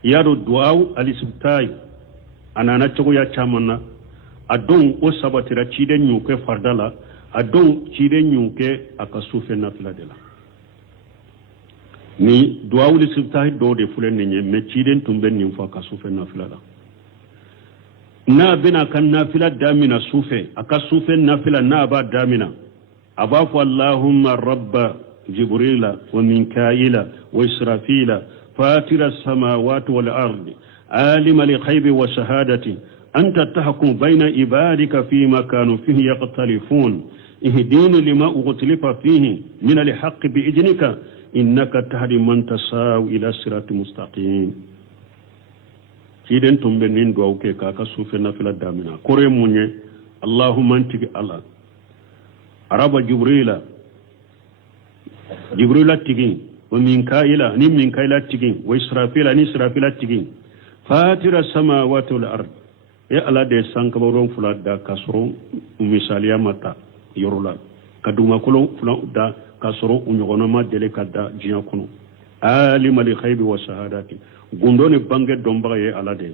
yaro duaw alisibtai anana chogo ya chamanna adon o sabatira ciden nyuke fardala adon ciden nyuke akasufen nafila dela ni duaw alisibtai do de fulen ne me ciden tumben nyum fa akasufen nafila la na bina kan nafila damina sufe akasufen nafila na ba damina abafu allahumma rabba جبريل وميكائيل وإسرافيل فاتر السماوات والأرض عالم الغيب والشهادة أنت تحكم بين عبادك فيما كانوا فيه يختلفون اهديني لما اختلف فيه من الحق بإذنك إنك تهدي من تشاء إلى صراط مستقيم كيدن تمبنين دعوك كاكا سوفنا في الدامنا كوري موني اللهم انتك الله عرب جبريل تيجين وميكائيل ني ميكائيل تيجين وإسرافيل ني إسرافيل تيجين فاتر السماوات والأرض يا الله ده سانكبورون فلا دا كسرو ومثاليا متا يرولا كدوما كلو فلا دا كسرو ونيغونما دلكدا جيا كونو عالم الغيب والشهادة غوندوني بانغ دومبا يا الله ده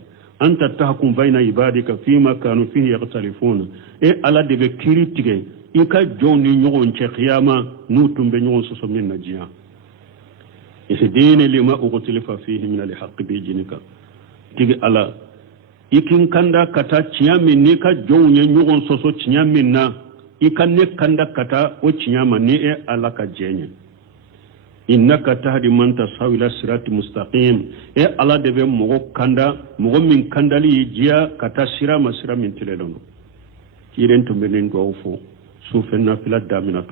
أنت تحكم بين عبادك فيما كانوا فيه يختلفون اي الله ده بكيري تيجين ika joni nyogon che khiyama nutum be nyogon soso min najiya ihdini lima uqtilifa fihi min alhaq bi jinika tigi ala ikin kanda kata chiyami ni ka jonye nyogon soso chiyami na ikan ne kanda kata o chiyama ni e ala ka jenye innaka tahdi man tasawi ila sirati mustaqim e ala de be mogo kanda mogo min kandali jiya kata sira masira min tilelono kiren to menen do fo سوفنا في الدامنة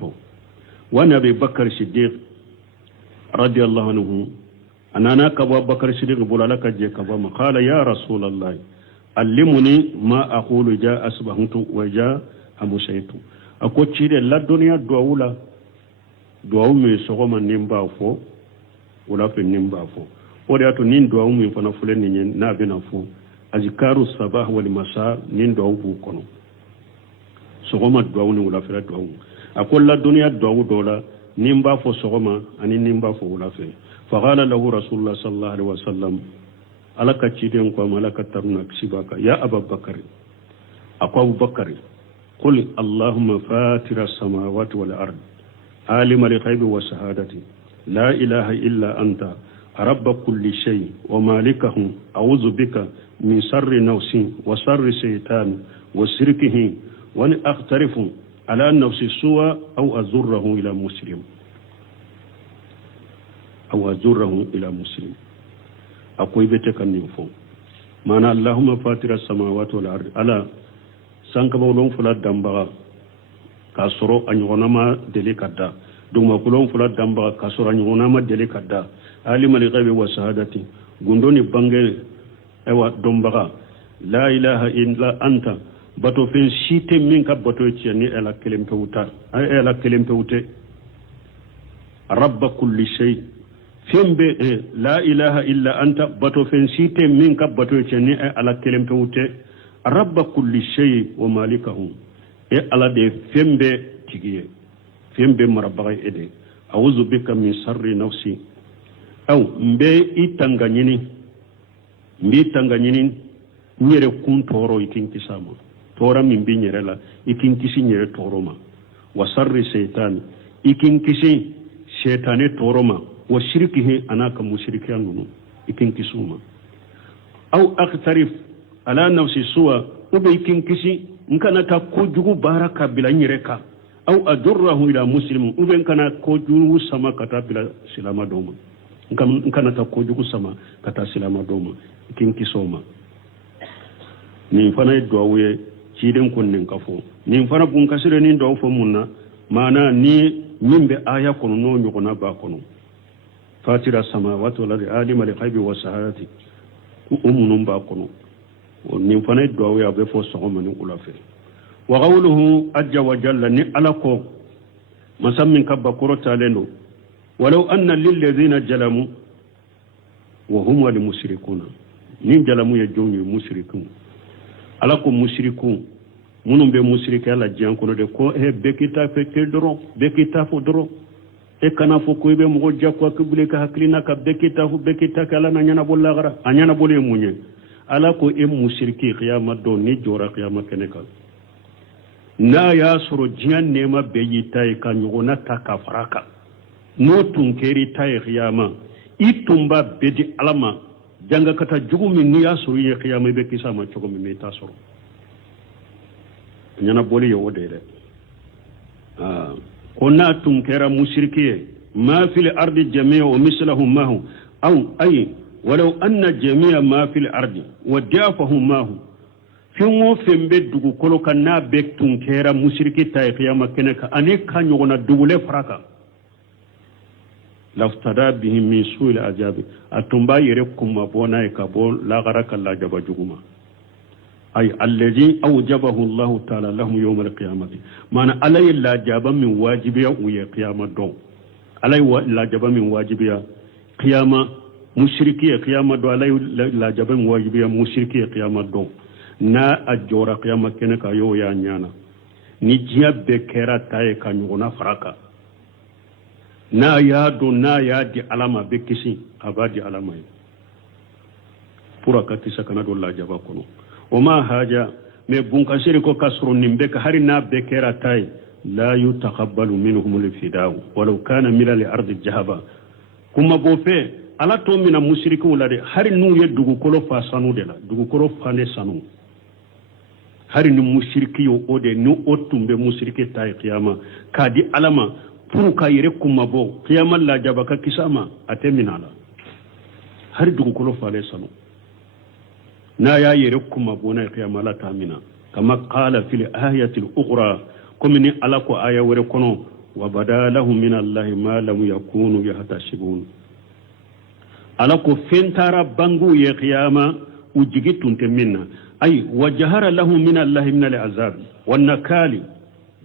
وانا ابي بكر الصديق رضي الله عنه انا كابو بكر الصديق بولا لك جي كابو قال يا رسول الله علمني ما اقول جاء اصبحت وجاء امسيت اكو تشيد لا دنيا دواولا دواو مي سوغما نيمبا فو ولا في نيمبا فو ودياتو نين دواو مي فنا فلن ني نابنا فو اذكار الصباح والمساء نين دواو بو كونو sogoma duawuni wula fere duawu akolla dunya duawu dola nimba fo sogoma ani nimba fo wula fe faqala lahu rasulullah sallallahu alaihi wasallam alaka chiden ko malaka taruna kisibaka ya abubakar akwa abubakar qul allahumma fatira as-samawati wal ard alim al-ghaibi was shahadati la ilaha illa anta rabb kulli shay wa malikahu a'udhu bika min sharri nafsi wa sharri shaytan wa shirkihi وأن أخترف على نفسي السوء أو أزره إلى مسلم أقوي بيتك النفو معنى اللهم فاتر السماوات والأرض على سانك بولون فلا دمبغا كاسرو أن يغنما دليك الدا دوما كلون فلا دمبغا كاسرو أن يغنما دليك الدا عالم الغيب والشهادة غندوني بانغي أيوا دمبغا لا إله إلا أنت bato fen site min ka bato ni ela kelempe wuta ay ela kelempe wute rabb kulli shay fembe la ilaha illa anta bato fen site min ka bato ni ela kelempe wute rabb kulli shay wa malikahu e ala de fembe tigiye fembe marabay ede a'udhu bika min sharri nafsi aw mbe itanganyini nyere kun toro ikin kisama tora min bi nyere la ikin kisi nyere toroma wa sarri shaytan ikin kisi shaytane toroma wa shirkihi anaka mushrikiyan nunu ikin kisuma aw aqtarif ala nafsi suwa ube ikin kisi nkana ta kojugu baraka bila nyere ka aw adurrahu ila muslim ube nkana kojugu sama kata bila silama doma nkana ta kojugu sama kata silama doma ikin kisoma ni fana duwaye ciden kunnin kafo ni fana bun kasire ni do fo munna mana ni mimbe aya kono no nyogona ba kono fatira samawati wal ardi alima li ghaibi was shahadati umunum ba kono ni fana duwaye abe fo sogoma ni ulafe wa qawluhu ajja wa jalla ni alako masammin kabba korota lendo walau anna lil ladhina jalamu wa hum wal mushrikuna ni jalamu ya jongi mushrikun ala ko mushrikun munum be mushrike ala jian kono de ko e bekita fete doro bekita fo doro e kana fo ko be mo jakko ko bule ka haklina ka bekita kala na nyana bolla gara anyana bole munye ala ko e mushriki qiyama do ni jora qiyama keneka na ya soro jian nema be yitai ka nyona ta ka faraka no tunkeri tay qiyama itumba bedi alama janga kata jugu min ni ya suru ye qiyama be kisama chogo mi ta suru nyana boli yo wodede konna tunkera mushriki ma fil ardi jami'a wa mislahu mahu aw ay walau anna jami'a ma fil ardi wa dafahu mahu fingo fembe dugu kolo kana be tunkera mushriki tay qiyama keneka ane kanyo na dugule faraka laftada bihim min su'il azabi atumba yere kuma bona e kabo la garaka la jaba juguma ay alladhi awjabahu Allah ta'ala lahum yawm al-qiyamati mana alay la jaba min wajibiya uya qiyamah do alay la jaba min wajibiya qiyama mushriki qiyamah do alay la jaba min wajibiya mushriki qiyamah do na ajora qiyamah kenaka yo ya nyana ni jiabe kera tay kanyuna faraka na ya do na ya di alama be kisi abadi alama pura katisa kana do la jaba kono o ma haja me bunka shiri ko kasro nimbe ka hari na be kera tay la yutaqabbalu minhum al-fida'u walau kana min al-ardi jahaba kuma bo fe ala to mina mushriku la de hari nu ye dugu kolo fa sanu de la dugu kolo fa ne sanu hari ni mushriki yo ode nu otumbe mushriki tay qiyama kadi alama pour ka yere kuma bo qiyama la jaba ka kisama ateminala hari dugu kolo fa le sanu na ya yere kuma bo na qiyama la tamina kama qala fil ayati al-ukhra kumni ala ko aya wore kono wa badalahum min allahi ma lam yakunu yahtasibun ala ko fentara bangu ye qiyama ujigi tunte minna ay wajahara lahum min allahi min al-azab wan nakali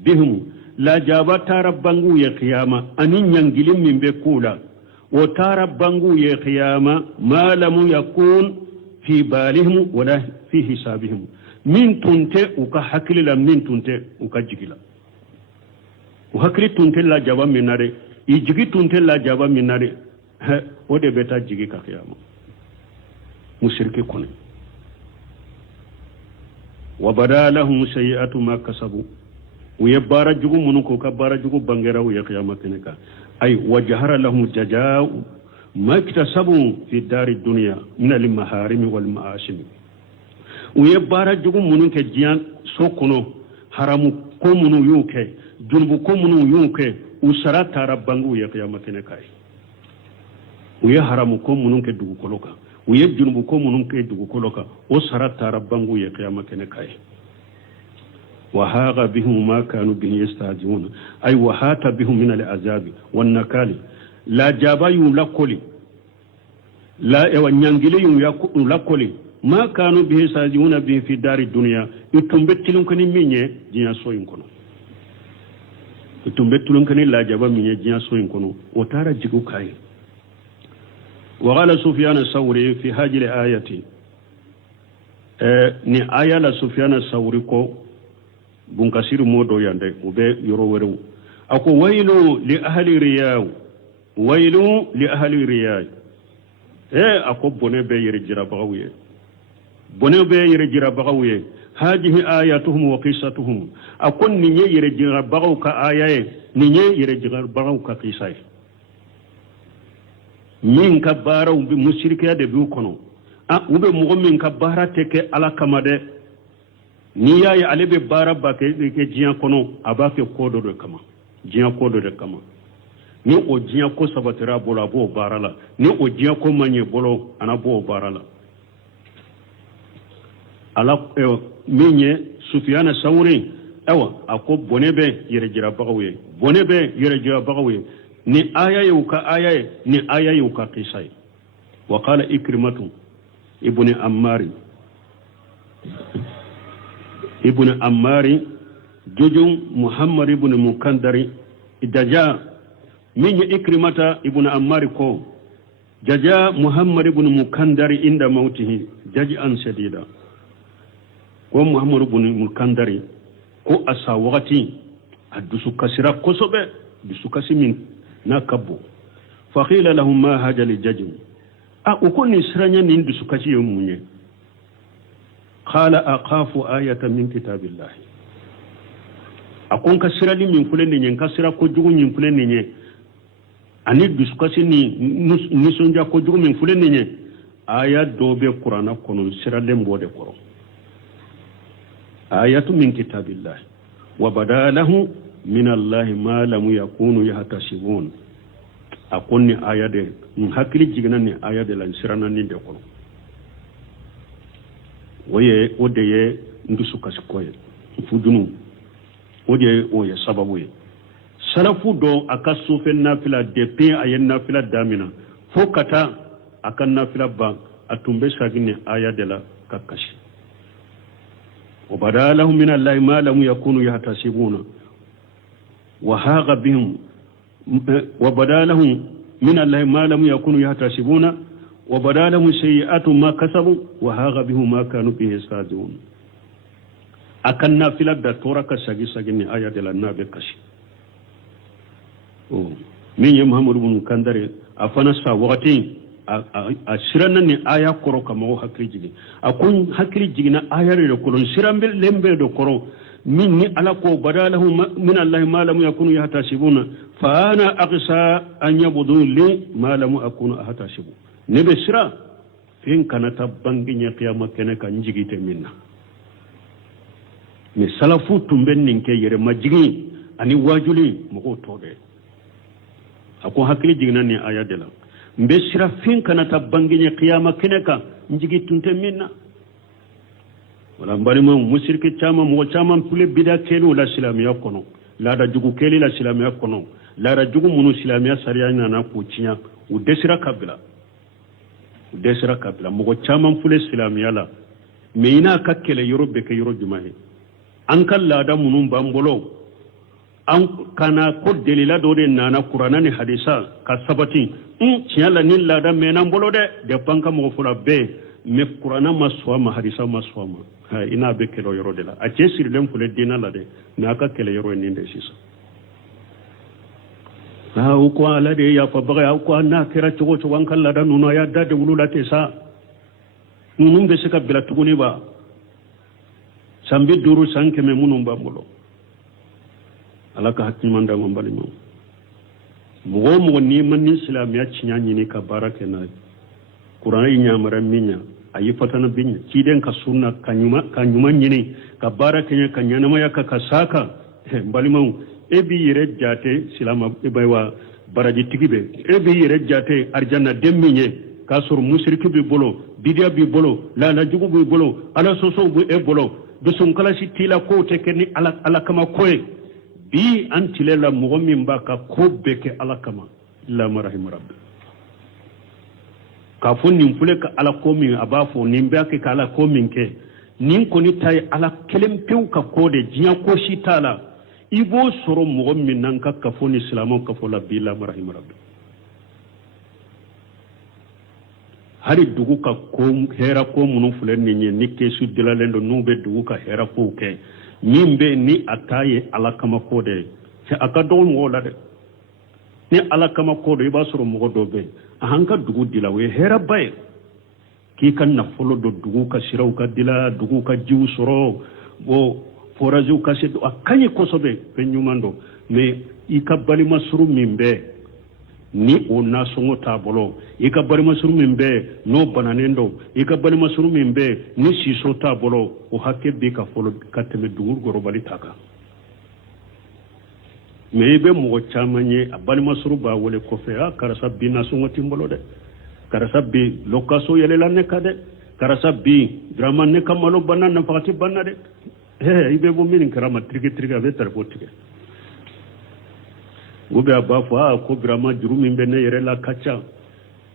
bihim la jabata rabbangu ye qiyama anin yangilim min be kula wa tarabbangu ye qiyama ma lam yakun fi balihim wala fi hisabihim min tunte uka hakilila min tunte uka jigila u hakili tunte la jaba minare i jigi tunte la jaba minare o de beta jigi ka qiyama mushriki kone wa badalahum sayi'atu ma kasabu u yabara jugu munuko ka bara jugu bangera u ya qiyama tinaka ay wajhara lahum jazaa'u ما اكتسبوا في الدار الدنيا من المحارم والمعاصم ويبارا جوغو منو كجيان سوكونو حرامو كومنو يوكي جنبو كومنو يوكي وسرات ربانغو يا قيامتنا كاي ويا حرامو كومنو كدوغو كولوكا ويا جنبو كومنو كدوغو كولوكا وسرات ربانغو يا قيامتنا كاي وهاغ بهم ما كانوا به يستهزئون اي وهات بهم من العذاب والنكال la jaba yu lakoli la ewa nyangile yu yakku lakoli ma kanu bihi sajuna bi fi dari dunya itumbettilun kani minye jiya soyin kono itumbettilun kani la jaba minye jiya soyin kono o tara jigu kai wa qala sufyan as-sawri fi hajil ayati ni aya la sufyan as-sawri ko bunkasiru modo yande ube yoro weru ako waylu li ahli riyaw waylu li ahli riyad ako bone be yere jira bagawiye bone be yere jira bagawiye هذه آياتهم وقصتهم أكون نيجي يرجع بغوك آية نيجي يرجع بغوك قصة من كبارة بمشركة دبيوكنو ube mogo min ka baara tɛ kɛ ala kama dɛ n'i y'a ye ale bɛ baara ba kɛ diɲɛ kɔnɔ a b'a kɛ ko dɔ de kama diɲɛ ko dɔ de kama ni o diɲɛ ko sabatira bolo a b'o baara la ni o diɲɛ ko ma ɲɛ bolo a na b'o baara la ala min ye Sufiyana Sawuri a ko bɔnɛ bɛ yɛrɛjirabagaw ye bɔnɛ bɛ yɛrɛjirabagaw ye ni aya ye u ka aya ye ni aya ye u ka kisa ye wa qala Ikrimatu ابن عمار جوجو محمد ابن مكندري دجا من إكرمة ابن عمار كو ججا محمد ابن مكندري عند موته ججعا شديدا ومحمد ابن مكندري كو أسا وقتي الدسو كسرا كسوبة دسو كسي من ناكبو فقيل لهم ما هاجل الججم uko ni siranya ni ndusu kachi yomunye qala aqafu ayatan min kitabillahi akon ka sirali min fulen ni nyen ka sira ko jugu nyin fulen ni nye ani dusu kachi ni nisonja ko jugu min fulen ni nye aya dobe qur'ana kono sirale mbode koro ayatu min kitabillahi wa badalahu min allahi ma lam yakunu yahtasibun akonni aya de hakili jigina ni aya de la sirana ni de ko woye odeye ndusu kasikoye fudunu oye oye sababu ye salafu do akasu fe nafila de pe ayen nafila damina fokata akan nafila ba atumbe sagini aya de la kakashi وبدالهم من الله ما لم يكونوا يحتسبون وهاغ بهم وبدالهم من الله ما لم يكونوا يحتسبون وبدالهم سيئات ما كسبوا وهاغ بهم ما كانوا به يستهزئون أكن في لدى تورك سجي سجني آيات النبي كشي من محمد بن كندري أفنسا وقتين أشرنا ني آية كورو كما هو حكري جيجي أكون حكري جيجنا آية لكورو شرام لمبه لكورو مني على كو بداله من الله ما لم يكونوا يحتسبون فأنا أقصى أن يبدون لي ما لم أكون أحتسب نبشرا فين كانت بانجي قيامة كنك نجيجي تمنا مسلفو تنبن نكي يرمى جيجي أني واجولي مغو توده أكون حكري جيجنا ني آية دلا mbesira fin kana tabanginya qiyama kineka njigi tunte minna wala mbari mo musirki chama mo chama pule bida kelu la islamiya kono la da jugu keli la islamiya kono la da jugu munu islamiya sariya na ko cinya u desira kabila mo chama pule islamiya la me ina kakkele yorobe ke yoro jumahe an kala da munun bambolo an kana ko delila do de nana qur'ana ni hadisa ka sabati tiala ni lada menan bolo de banka mo fula be me qur'ana maswama hadisa maswama ha ina be kelo yoro de la a ce sirlem fule dina la de na ka kele yoro ni de sisa ha ko ala de ya fa baga ko na kira tugo to wan kala da nuno ya dade wulula te sa nunum be sika bila tuguni ba sambi duru sanke me munum ba molo alaka hakki manda mo bali mo mo ni man islam ya cinya ni ka baraka na qur'an yi nyamara minya ayi fatana binya kiden ka sunna kanyuma ni ka baraka nya kanyana ma yaka kasaka bali mo ebi yire jate silama ebaywa baraji tigibe ebi yire jate arjanna demminye ka sur musriki bi bolo bidia bi bolo la na jugu bi bolo ala soso bu e bolo do sun kala si tila ko te kenni ala kama koy bi antilela mu'min baka kobeke alakama illa marahim rabbi ka fonni fule ka ala komi abafo nimbake ka ala komin ke nin ko ni tay ala kelem pew ka kode jiya ko shitala ibo soro mu'min nan ka fonni islamon ka fola bi illa marahim rabbi hari dugu ka ko hera ko munun fule ni ke su dilalendo nube dugu ka hera ko ke nimbe ni ataye alakama kode se akado mo la de ni alakama kode ba suru mo do be ahanka dugu dila we hera bay ki kan na folo do dugu ka siraw ka dila dugu ka jiw soro bo forage ka se do akanye kosobe penyumando mais ika bali masuru mimbe ni o nasongo tabolo ika bali masuru mimbe no bananendo ika bali masuru mimbe ni siso tabolo o hakke be ka folo kateme dugu goro bali taka mais be mo chamanye abali masuru ba wole ko fe karasa bina songo timbolo de karasa bi lokaso yele la nekade karasa bi drama ne kamalo banana fakati banade ibe bo min karama triga be tarbotige gobe abafa ko drama jurumi be ne yere la kacha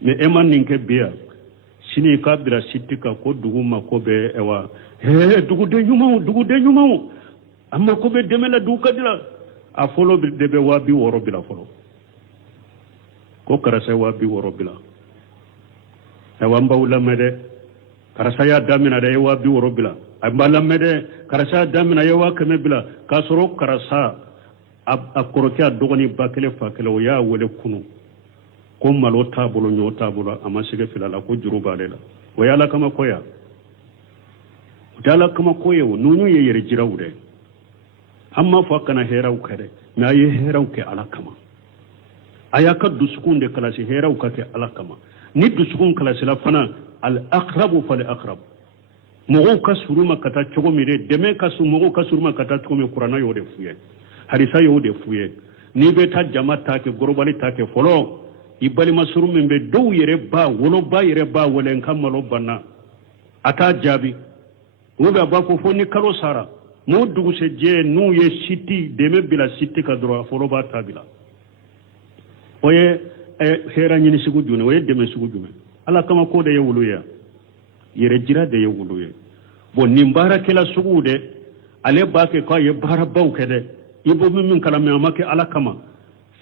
me eman ninke biya sini ka bira sitika ko duguma ko be ewa dugu de nyuma amma ko be demela du kadira a folo de be wabi woro bila folo ko karasa wabi woro bila ewa mbawla mede karasa ya damina de wabi woro bila ambala mede karasa damina yawa kame bila kasoro karasa akorokia dogoni bakele fakele o ya wele kunu ko malo tabolo nyo tabolo amasige filala ko juruba lela o ya la kama koya dala kama koyo nunu ye yere jirawde amma fa kana heraw kare na ye heraw ke alakama ayaka dusukunde kala si heraw ka ke alakama ni dusukun kala sila fana al aqrabu fal aqrab mogo ka suruma kata chogo mire deme ka su mogo ka suruma kata chogo me qur'ana yode fuye harisa yode fuye ni be ta jamata ke gorobali ta ke folo ibali masurum be do yere ba wolo ba yere ba wolen kamalo banna ata jabi woga ba ko foni kalo sara mo dugu se je nu ye siti deme bila siti ka dro folo ba tabila oye hera nyini sigu june oye deme sigu june ala kama ko de yewuluya yere jira de yewuluye bo nimbara kala sugude ale ba ke ko ye bara baw kede ibo min kala me amake ala kama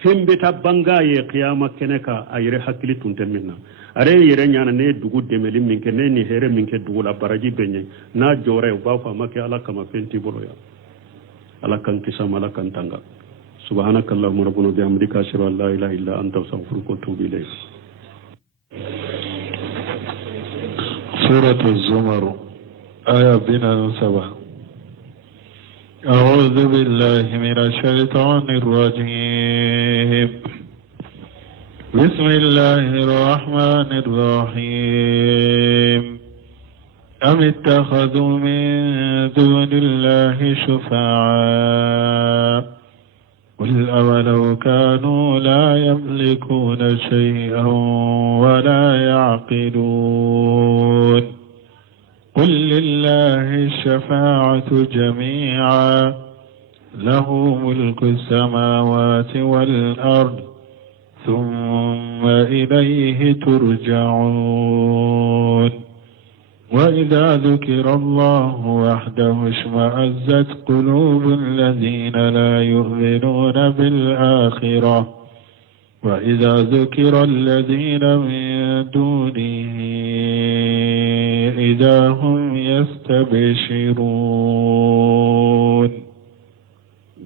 fembe ta banga ye qiyama keneka ayre hakili tunte minna are yere nyana ne dugu demeli min ke ne ni here min ke dugu la baraji benye na jore ba fa make ala kama fenti boloya ala kan kisama ala kan tanga subhanakallahumma rabbuna bihamdika ashhadu an la ilaha illa anta astaghfiruka wa atubu ilayk سورة الزمر آية بنا 7 أعوذ بالله من الشيطان الرجيم بسم الله الرحمن الرحيم أم اتخذوا من دون الله شفعاء قل أولو كانوا لا يملكون شيئا ولا يعقلون قل لله الشفاعة جميعا له ملك السماوات والأرض ثم إليه ترجعون وإذا ذكر الله وحده اشمأزت قلوب الذين لا يؤمنون بالآخرة وإذا ذكر الذين من دونه إذا هم يستبشرون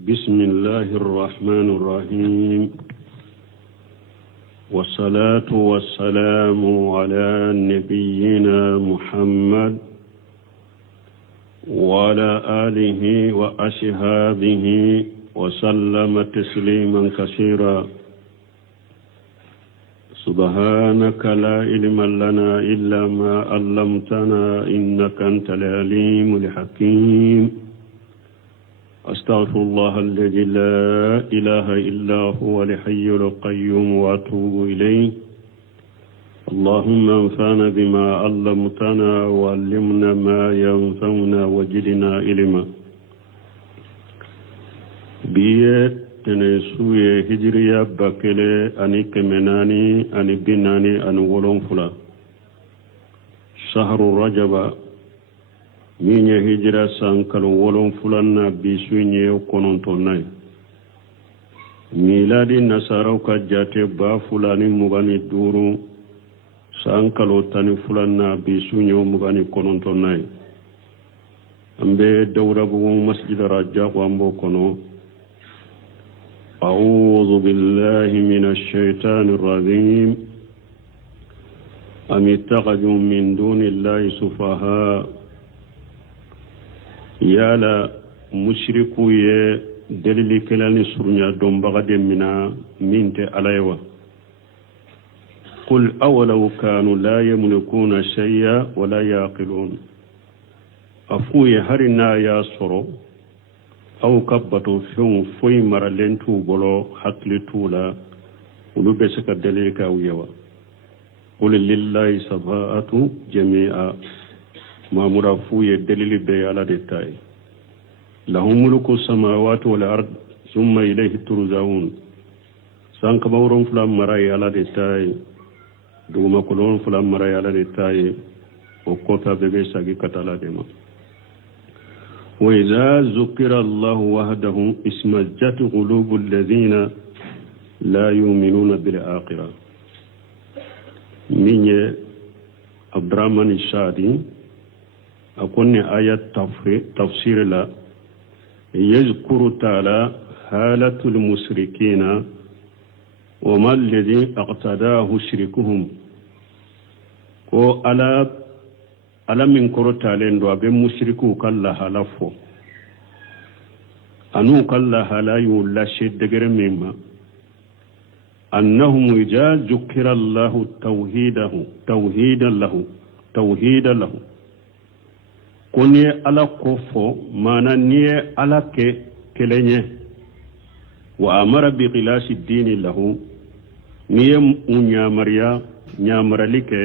بسم الله الرحمن الرحيم والصلاة والسلام على نبينا محمد وعلى آله وأصحابه وسلم تسليما كثيرا سبحانك لا علم لنا إلا ما علمتنا إنك أنت العليم الحكيم أستغفر الله الذي لا إله إلا هو الحي القيوم وأتوب إليه اللهم انفعنا بما علمتنا وعلمنا ما ينفعنا وزدنا علما بيت تنسوي هجريا بكله أني كمناني أني بناني أني ولون فلا شهر رجب من هجرة سانكال ولون فلان بيسوني وكونتوناي ميلادي نصارى كجاتي با فلاني مغاني دورو سانكال تاني فلان بيسوني ومغاني كونتوناي أمبي دورة بو مسجد رجاق وامبو كونو أعوذ بالله من الشيطان الرجيم أم اتخذوا من دون الله سفهاء يالا مشركو دليل كلاني سرنيا دوم بغد منا مينت عليوا قل أولو كانوا لا يملكون شيئا ولا يعقلون أفوي هرنا يا سرو أو كبتو فيهم فوي مرلنتو بلو حقل تولا ولبسك الدليل كاويوا قل لله سباءة جميعا ما مرافوي الدليل بي على دتاي له ملك السماوات والأرض ثم إليه ترجعون سانك بورون فلام مراي على دتاي دوما كلون فلام مراي على دتاي وقوتا ببي ساقي كتالا ديما وإذا ذكر الله وحده اسمجت قلوب الذين لا يؤمنون بالآخرة من عبد الرحمن الشادي أكون آية تفسير لا يذكر تعالى حالة المشركين وما الذي اقتداه شركهم ala min korotalen do abe mushriku kala halafo anu kala halayu la shedegere mimma annahum ija zukira Allah tawhidan lahu koni ala kofo mana niye ala ke kelenye wa amara bi qilasi dini lahu niye nyamaralike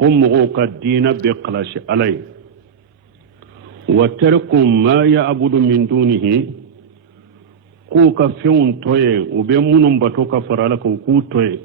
قم قدين بقلاش علي وتركم ما يعبد من دونه كوكا فيون توي وبيمونم باتوكا فرالك وكو توي